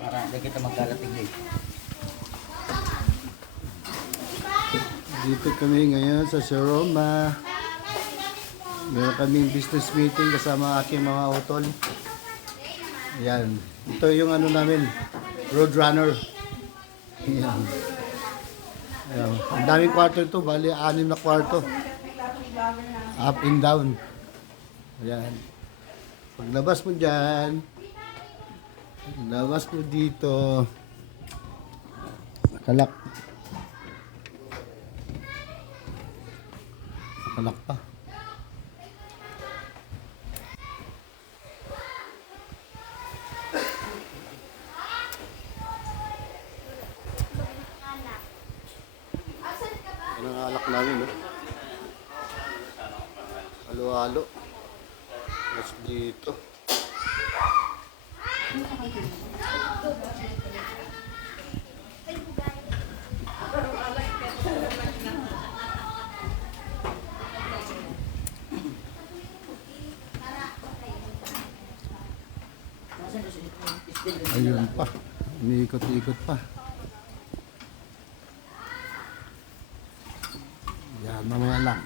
para hindi kita magkarating dito. Dito kami ngayon sa Sharoma. Meron kaming business meeting kasama aking mga utol. Yan. Ito yung ano namin, Roadrunner. Yan. Ayan. Ang daming kwarto ito, bali 6 na kwarto. Up and down. Ayan. Paglabas mo dyan, paglabas mo dito, nakalak. Nakalak pa. Ano ang alak namin, no? Halo-halo. Mas dito. Ayun pa. Umiikot-ikot pa. Yan, mamaya lang.